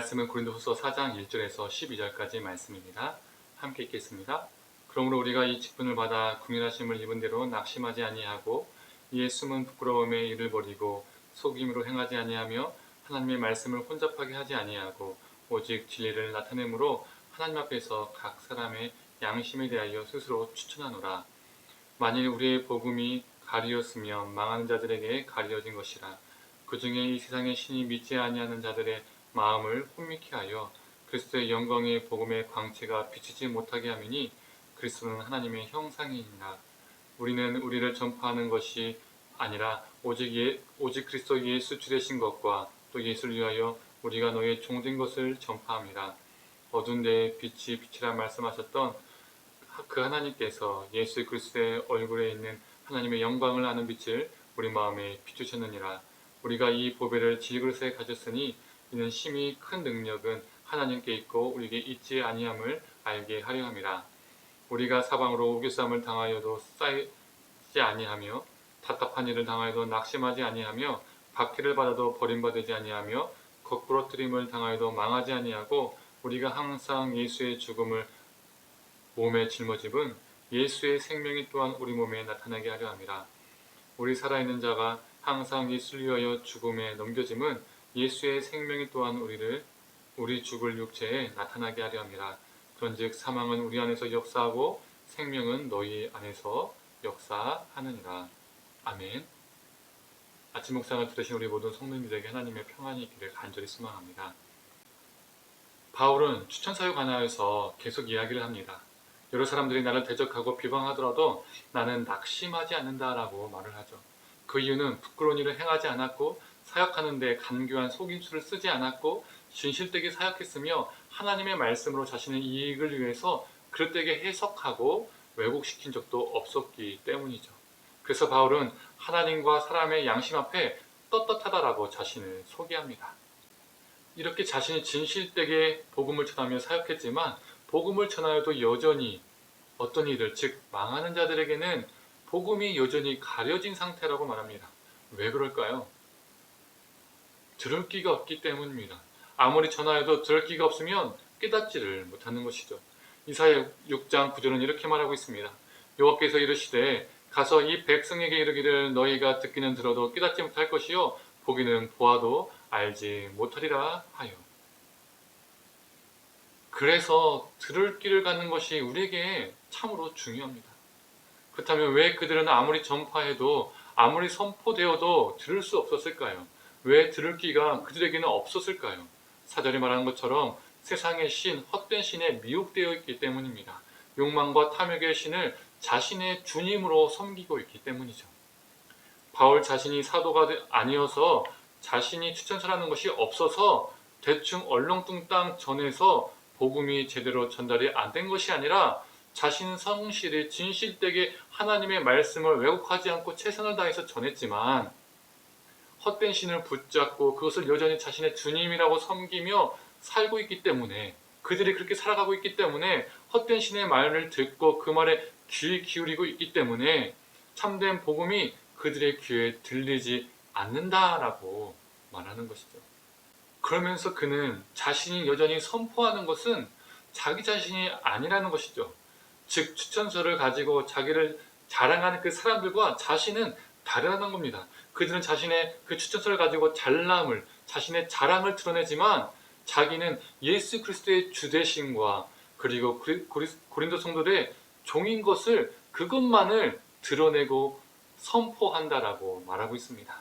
말씀은 고린도후서 4장 1절에서 12절까지 말씀입니다. 함께 읽겠습니다. 그러므로 우리가 이 직분을 받아 궁일하심을 입은 대로 낙심하지 아니하고 이에 숨은 부끄러움에 이를 버리고 속임으로 행하지 아니하며 하나님의 말씀을 혼잡하게 하지 아니하고 오직 진리를 나타내므로 하나님 앞에서 각 사람의 양심에 대하여 스스로 추천하노라. 만일 우리의 복음이 가리었으면 망하는 자들에게 가리어진 것이라. 그 중에 이 세상의 신이 믿지 아니하는 자들의 마음을 혼미케 하여 그리스도의 영광의 복음의 광채가 비치지 못하게 하미니 그리스도는 하나님의 형상이니라. 우리는 우리를 전파하는 것이 아니라 오직 그리스도 예수 주 되신 것과 또 예수를 위하여 우리가 너의 종된 것을 전파합니다. 어두운 데에 빛이 빛이라 말씀하셨던 그 하나님께서 예수 그리스도의 얼굴에 있는 하나님의 영광을 아는 빛을 우리 마음에 비추셨느니라. 우리가 이 보배를 질그릇에 가졌으니 이는 심히 큰 능력은 하나님께 있고 우리에게 있지 아니함을 알게 하려 함이라. 우리가 사방으로 우겨쌈을 당하여도 쌓이지 아니하며 답답한 일을 당하여도 낙심하지 아니하며 박해를 받아도 버림받지 아니하며 거꾸러뜨림을 당하여도 망하지 아니하고 우리가 항상 예수의 죽음을 몸에 짊어집은 예수의 생명이 또한 우리 몸에 나타나게 하려 함이라. 우리 살아있는 자가 항상 예수를 위하여 죽음에 넘겨짐은 예수의 생명이 또한 우리 죽을 육체에 나타나게 하려 함이라. 그런즉 사망은 우리 안에서 역사하고 생명은 너희 안에서 역사하느니라. 아멘. 아침 묵상을 들으신 우리 모든 성도님들에게 하나님의 평안이 있기를 간절히 소망합니다. 바울은 추천사에 관하여서 계속 이야기를 합니다. 여러 사람들이 나를 대적하고 비방하더라도 나는 낙심하지 않는다라고 말을 하죠. 그 이유는 부끄러운 일을 행하지 않았고 사역하는 데 간교한 속임수를 쓰지 않았고 진실되게 사역했으며 하나님의 말씀으로 자신의 이익을 위해서 그릇되게 해석하고 왜곡시킨 적도 없었기 때문이죠. 그래서 바울은 하나님과 사람의 양심 앞에 떳떳하다라고 자신을 소개합니다. 이렇게 자신이 진실되게 복음을 전하며 사역했지만 복음을 전하여도 여전히 어떤 이들, 즉 망하는 자들에게는 복음이 여전히 가려진 상태라고 말합니다. 왜 그럴까요? 들을 귀가 없기 때문입니다. 아무리 전하여도 들을 귀가 없으면 깨닫지를 못하는 것이죠. 이사야 6장 9절은 이렇게 말하고 있습니다. 여호와께서 이르시되 가서 이 백성에게 이르기를 너희가 듣기는 들어도 깨닫지 못할 것이요 보기는 보아도 알지 못하리라 하여. 그래서 들을 귀를 갖는 것이 우리에게 참으로 중요합니다. 그렇다면 왜 그들은 아무리 전파해도 아무리 선포되어도 들을 수 없었을까요? 왜 들을 귀가 그들에게는 없었을까요? 사절이 말하는 것처럼 세상의 신, 헛된 신에 미혹되어 있기 때문입니다. 욕망과 탐욕의 신을 자신의 주님으로 섬기고 있기 때문이죠. 바울 자신이 사도가 아니어서 자신이 추천서라는 것이 없어서 대충 얼렁뚱땅 전해서 복음이 제대로 전달이 안 된 것이 아니라 자신 성실히 진실되게 하나님의 말씀을 왜곡하지 않고 최선을 다해서 전했지만 헛된 신을 붙잡고 그것을 여전히 자신의 주님이라고 섬기며 살고 있기 때문에 그들이 그렇게 살아가고 있기 때문에 헛된 신의 말을 듣고 그 말에 귀 기울이고 있기 때문에 참된 복음이 그들의 귀에 들리지 않는다라고 말하는 것이죠. 그러면서 그는 자신이 여전히 선포하는 것은 자기 자신이 아니라는 것이죠. 즉 추천서를 가지고 자기를 자랑하는 그 사람들과 자신은 다르다는 겁니다. 그들은 자신의 그 추천서를 가지고 잘남을, 자신의 자랑을 드러내지만 자기는 예수 그리스도의 주되심과 그리고 고린도 성도들의 종인 것을 그것만을 드러내고 선포한다라고 말하고 있습니다.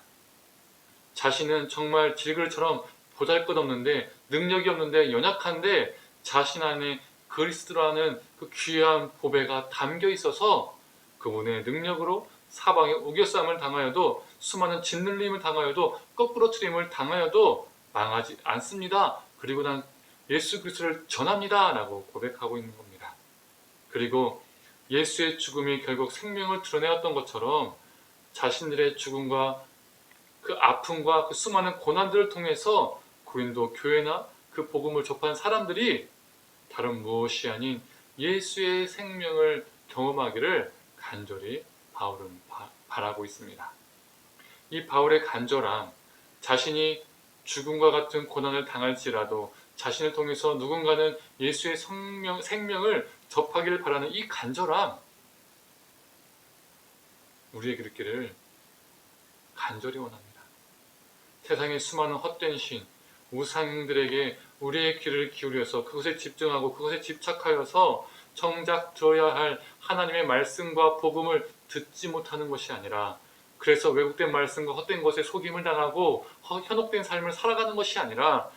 자신은 정말 질글처럼 보잘것없는데 능력이 없는데 연약한데 자신 안에 그리스도라는 그 귀한 보배가 담겨 있어서 그분의 능력으로 사방에 우겨쌈을 당하여도 수많은 짓눌림을 당하여도 거꾸로 트림을 당하여도 망하지 않습니다. 그리고 난 예수 그리스도를 전합니다 라고 고백하고 있는 겁니다. 그리고 예수의 죽음이 결국 생명을 드러내었던 것처럼 자신들의 죽음과 그 아픔과 그 수많은 고난들을 통해서 고린도 교회나 그 복음을 접한 사람들이 다른 무엇이 아닌 예수의 생명을 경험하기를 간절히 바울은 바라고 있습니다. 이 바울의 간절함, 자신이 죽음과 같은 고난을 당할지라도 자신을 통해서 누군가는 예수의 생명을 접하기를 바라는 이 간절함, 우리에게 있기를 간절히 원합니다. 세상의 수많은 헛된 신, 우상들에게 우리의 귀를 기울여서 그것에 집중하고 그것에 집착하여서 정작 들어야 할 하나님의 말씀과 복음을 듣지 못하는 것이 아니라, 그래서 왜곡된 말씀과 헛된 것에 속임을 당하고 현혹된 삶을 살아가는 것이 아니라,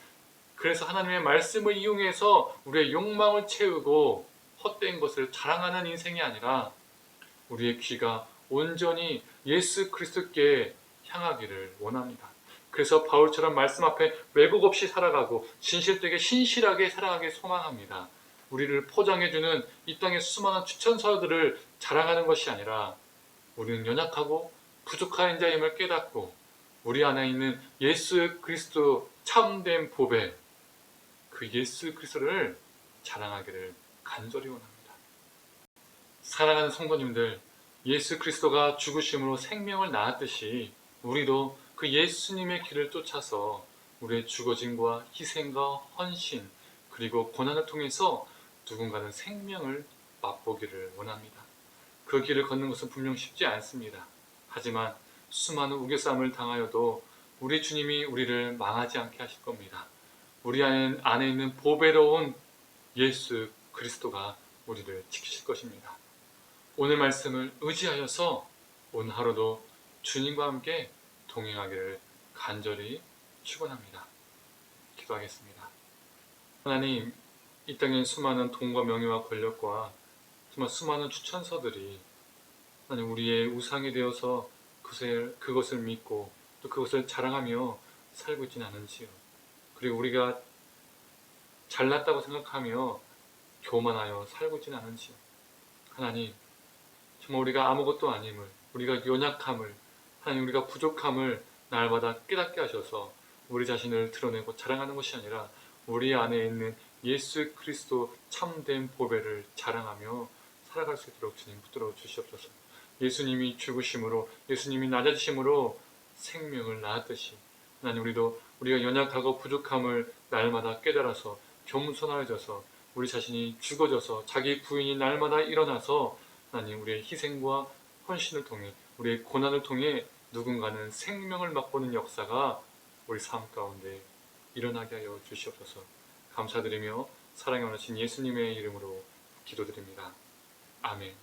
그래서 하나님의 말씀을 이용해서 우리의 욕망을 채우고 헛된 것을 자랑하는 인생이 아니라, 우리의 귀가 온전히 예수 그리스도께 향하기를 원합니다. 그래서 바울처럼 말씀 앞에 왜곡 없이 살아가고 진실되게 신실하게 살아가길 소망합니다. 우리를 포장해주는 이 땅의 수많은 추천서들을 자랑하는 것이 아니라, 우리는 연약하고 부족한 자임을 깨닫고 우리 안에 있는 예수 그리스도 참된 보배, 그 예수 그리스도를 자랑하기를 간절히 원합니다. 사랑하는 성도님들, 예수 그리스도가 죽으심으로 생명을 낳았듯이 우리도 그 예수님의 길을 쫓아서 우리의 죽어짐과 희생과 헌신, 그리고 고난을 통해서 누군가는 생명을 맛보기를 원합니다. 그 길을 걷는 것은 분명 쉽지 않습니다. 하지만 수많은 우겨싸움을 당하여도 우리 주님이 우리를 망하지 않게 하실 겁니다. 우리 안에 있는 보배로운 예수 그리스도가 우리를 지키실 것입니다. 오늘 말씀을 의지하여서 오늘 하루도 주님과 함께 동행하기를 간절히 축원합니다. 기도하겠습니다. 하나님, 이 땅의 수많은 돈과 명예와 권력과 정말 수많은 추천서들이 하나님 우리의 우상이 되어서 그것을 믿고 또 그것을 자랑하며 살고 있지는 않은지요. 그리고 우리가 잘났다고 생각하며 교만하여 살고 있지는 않은지요. 하나님, 정말 우리가 아무것도 아님을, 우리가 연약함을, 하나님 우리가 부족함을 날마다 깨닫게 하셔서 우리 자신을 드러내고 자랑하는 것이 아니라 우리 안에 있는 예수 그리스도 참된 보배를 자랑하며 살아갈 수 있도록 주님 붙들어 주시옵소서. 예수님이 죽으심으로, 예수님이 낮아지심으로 생명을 낳았듯이 하나님 우리가 연약하고 부족함을 날마다 깨달아서 겸손하여져서 우리 자신이 죽어져서 자기 부인이 날마다 일어나서 하나님 우리의 희생과 헌신을 통해 우리의 고난을 통해 누군가는 생명을 맛보는 역사가 우리 삶 가운데 일어나게 하여 주시옵소서. 감사드리며 사랑에 원하신 예수님의 이름으로 기도드립니다. 아멘.